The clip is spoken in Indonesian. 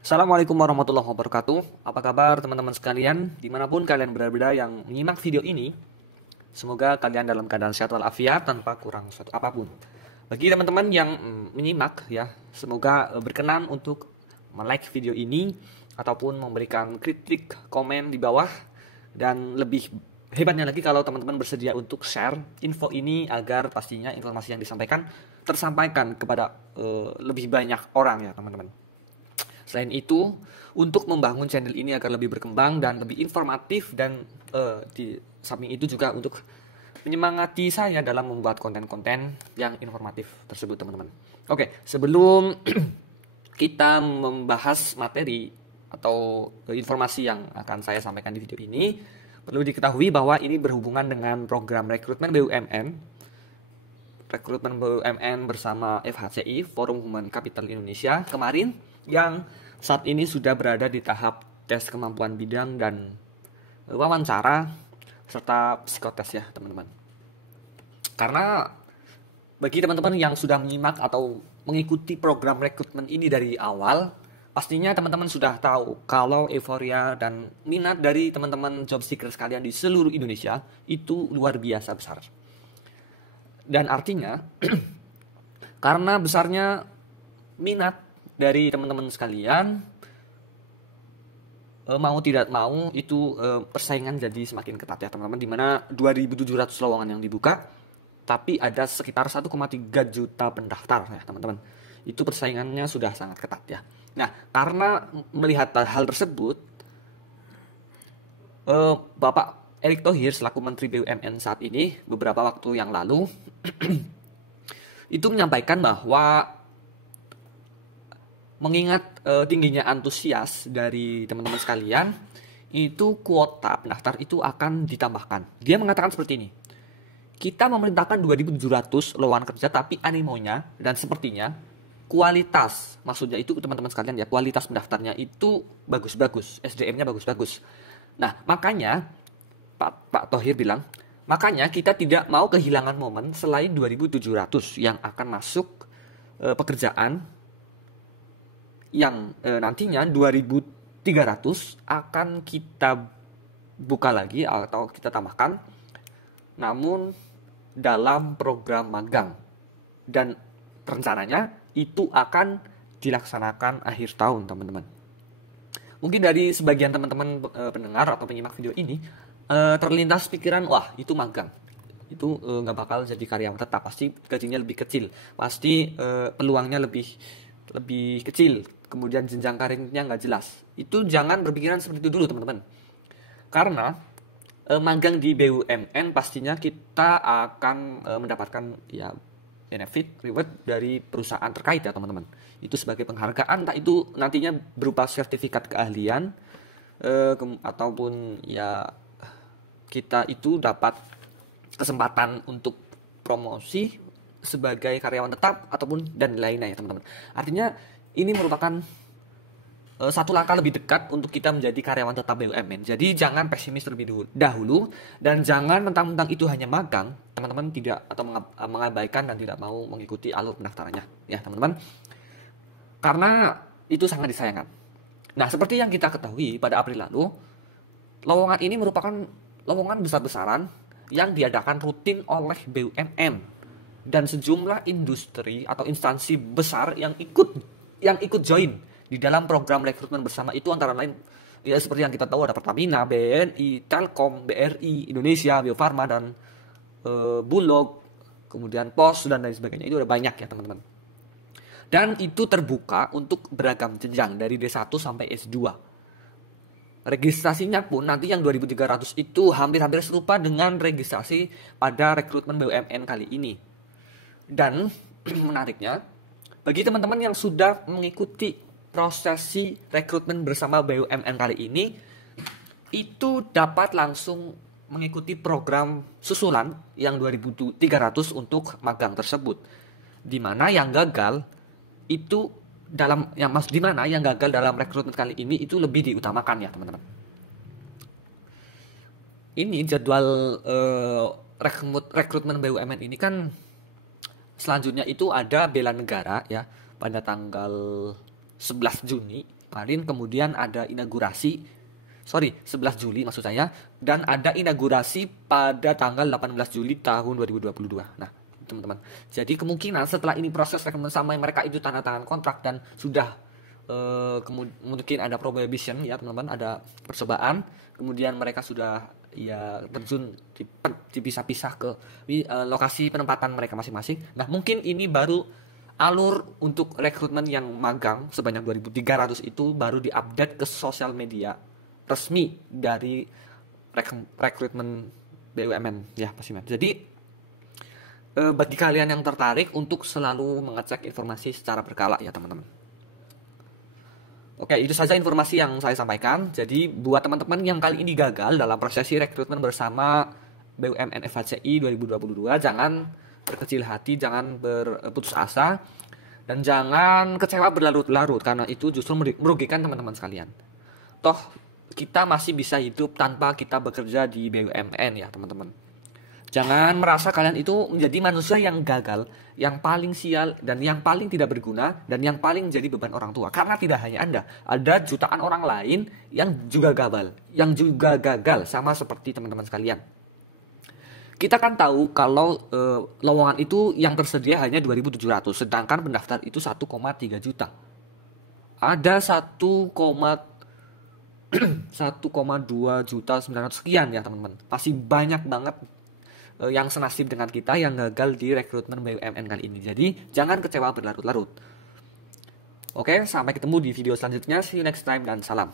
Assalamualaikum warahmatullahi wabarakatuh. Apa kabar teman-teman sekalian? Dimanapun kalian berada yang menyimak video ini, semoga kalian dalam keadaan sehat walafiat tanpa kurang suatu apapun. Bagi teman-teman yang menyimak ya, semoga berkenan untuk like video ini ataupun memberikan kritik, komen di bawah, dan lebih hebatnya lagi kalau teman-teman bersedia untuk share info ini agar pastinya informasi yang disampaikan tersampaikan kepada lebih banyak orang ya teman-teman. Selain itu, untuk membangun channel ini agar lebih berkembang dan lebih informatif dan di samping itu juga untuk menyemangati saya dalam membuat konten-konten yang informatif tersebut, teman-teman. Oke, sebelum kita membahas materi atau informasi yang akan saya sampaikan di video ini, perlu diketahui bahwa ini berhubungan dengan program rekrutmen BUMN bersama FHCI, Forum Human Capital Indonesia kemarin, yang saat ini sudah berada di tahap tes kemampuan bidang dan wawancara serta psikotes ya teman-teman. Karena bagi teman-teman yang sudah menyimak atau mengikuti program rekrutmen ini dari awal, pastinya teman-teman sudah tahu kalau euforia dan minat dari teman-teman job seeker sekalian di seluruh Indonesia itu luar biasa besar. Dan artinya karena besarnya minat dari teman-teman sekalian, mau tidak mau itu persaingan jadi semakin ketat ya teman-teman, dimana 2.700 lowongan yang dibuka tapi ada sekitar 1,3 juta pendaftar ya teman-teman. Itu persaingannya sudah sangat ketat ya. Nah, karena melihat hal tersebut, Bapak Erick Thohir selaku Menteri BUMN saat ini beberapa waktu yang lalu itu menyampaikan bahwa mengingat tingginya antusias dari teman-teman sekalian, itu kuota pendaftar itu akan ditambahkan. Dia mengatakan seperti ini. Kita memerintahkan 2.700 lowongan kerja, tapi animonya dan sepertinya kualitas, maksudnya itu teman-teman sekalian ya, kualitas pendaftarnya itu bagus-bagus, SDM-nya bagus-bagus. Nah, makanya Pak Thohir bilang, makanya kita tidak mau kehilangan momen selain 2.700 yang akan masuk pekerjaan yang nantinya 2.300 akan kita buka lagi atau kita tambahkan, namun dalam program magang, dan rencananya itu akan dilaksanakan akhir tahun teman-teman. Mungkin dari sebagian teman-teman pendengar atau penyimak video ini terlintas pikiran, wah itu magang, itu nggak bakal jadi karyawan tetap, pasti gajinya lebih kecil, pasti peluangnya lebih kecil, kemudian jenjang karirnya nggak jelas. Itu jangan berpikiran seperti itu dulu teman-teman, karena magang di BUMN pastinya kita akan mendapatkan ya benefit, reward dari perusahaan terkait ya teman-teman. Itu sebagai penghargaan, entah itu nantinya berupa sertifikat keahlian ataupun ya kita itu dapat kesempatan untuk promosi sebagai karyawan tetap ataupun dan lainnya ya teman-teman. Artinya ini merupakan satu langkah lebih dekat untuk kita menjadi karyawan tetap BUMN. Jadi jangan pesimis terlebih dahulu dan jangan mentang-mentang itu hanya magang, teman-teman tidak atau mengabaikan dan tidak mau mengikuti alur pendaftarannya ya teman-teman. Karena itu sangat disayangkan. Nah, seperti yang kita ketahui pada April lalu, lowongan ini merupakan lowongan besar-besaran yang diadakan rutin oleh BUMN dan sejumlah industri atau instansi besar yang ikut join di dalam program rekrutmen bersama itu, antara lain ya seperti yang kita tahu ada Pertamina, BNI, Telkom, BRI, Indonesia, Bio Farma, dan Bulog, kemudian POS dan lain sebagainya. Itu ada banyak ya teman-teman. Dan itu terbuka untuk beragam jenjang dari D1 sampai S2. Registrasinya pun nanti yang 2.300 itu hampir-hampir serupa dengan registrasi pada rekrutmen BUMN kali ini. Dan menariknya, bagi teman-teman yang sudah mengikuti prosesi rekrutmen bersama BUMN kali ini, itu dapat langsung mengikuti program susulan yang 2.300 untuk magang tersebut. Di mana yang gagal itu dalam rekrutmen kali ini itu lebih diutamakan ya teman-teman. Ini jadwal rekrutmen BUMN ini kan selanjutnya itu ada bela negara ya pada tanggal 11 Juni kemarin, kemudian ada inaugurasi, 11 Juli maksud saya, dan ada inaugurasi pada tanggal 18 Juli tahun 2022. Nah, teman-teman, jadi kemungkinan setelah ini proses rekrutmen sama mereka itu tanda tangan kontrak dan sudah mungkin ada probation ya teman-teman, ada percobaan, kemudian mereka sudah ya terjun dipisah-pisah ke lokasi penempatan mereka masing-masing. Nah, mungkin ini baru alur untuk rekrutmen yang magang sebanyak 2.300 itu baru diupdate ke sosial media resmi dari rekrutmen BUMN ya pastinya. Jadi bagi kalian yang tertarik untuk selalu mengecek informasi secara berkala ya teman-teman. Oke, itu saja informasi yang saya sampaikan. Jadi buat teman-teman yang kali ini gagal dalam prosesi rekrutmen bersama BUMN FHCI 2022, jangan berkecil hati, jangan berputus asa, dan jangan kecewa berlarut-larut, karena itu justru merugikan teman-teman sekalian. Toh kita masih bisa hidup tanpa kita bekerja di BUMN ya teman-teman. Jangan merasa kalian itu menjadi manusia yang gagal, yang paling sial, dan yang paling tidak berguna, dan yang paling jadi beban orang tua. Karena tidak hanya Anda, ada jutaan orang lain yang juga gagal, sama seperti teman-teman sekalian. Kita kan tahu kalau lowongan itu yang tersedia hanya 2.700, sedangkan pendaftar itu 1,3 juta. Ada 1,2 juta 900 sekian ya teman-teman. Masih banyak banget yang senasib dengan kita yang gagal di rekrutmen BUMN kali ini. Jadi jangan kecewa berlarut-larut. Oke, sampai ketemu di video selanjutnya. See you next time dan salam.